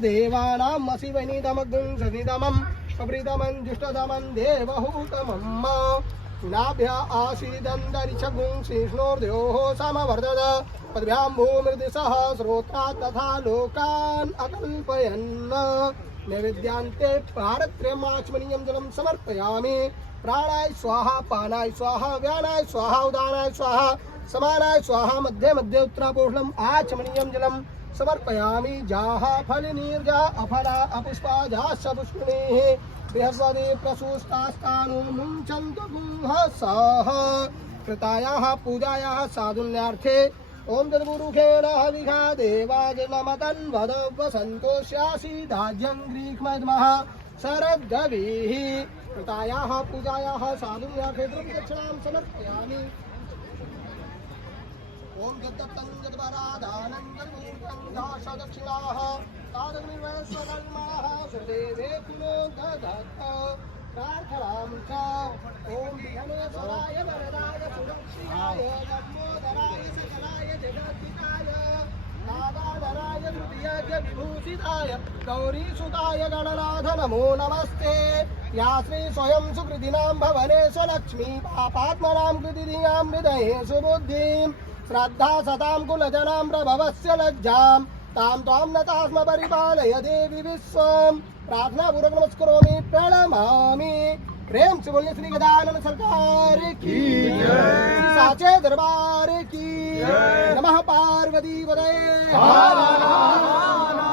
देवानां मसिवनिदमग्ं सनिदमं कवृदमं जुष्टदमं देवहूतमम् नाभ्य आसीदन्तरिक्षगुं शिष्णोर्द्योः समवर्धत पद्भ्यां भूमिर्दिशः श्रोत्रात् तथा लोकान् अकल्पयन् नैवेद्यान्ते पारत्र्यमाचमनीयं जलं समर्पयामि प्राणाय स्वाहा पानाय स्वाहा व्यानाय स्वाहा उदानाय स्वाहा समानाय स्वाहा मध्ये मध्ये उत्तरापोषणम् आचमनीयं जलं समर्पयामि जाः फलिनीर्जा अफला अपुष्पा जाश्च पुष्पिणीः बृहस्पति प्रसूस्तास्तानु मुञ्चन्तु पुंहसः कृतायाः पूजायाः साधुन्यार्थे ओम तद्गुरुखेण हविषा देवाजनमतन् वदवसन्तोष्यासीदाज्यं ग्रीक्मद्मः शरद्गविः कृतायाः पूजायाः साधुन्यार्थे द्रव्यदक्षिणां समर्पयामि ओम यद्दत्तं यद्वरादानं यद्मूर्तं दाशदक्षिणाः तादग्निवैश्वकर्माः सुदेवे कुलो ददत्त प्रार्थनां च ओम धनेश्वराय वरदाय सुरक्षिताय लम्बोदराय सकलाय जगद्धिताय नागाधराय तृतीयाय विभूषिताय गौरीसुताय गणनाथ नमो नमस्ते या श्री स्वयं सुकृतिनां भवनेश लक्ष्मी पापात्मनां कृतिधियां हृदये सुबुद्धिं श्रद्धा सतां कुलजनां प्रभवस्य लज्जां तां त्वां नतास्म परिपालय देवी विश्वं प्रार्थना पूर्वक नमस्करोमि प्रणमामि प्रेम से बोलिए श्री गजानन सरकार की जय साचे दरबार की जय नमः पार्वती पतये हर हर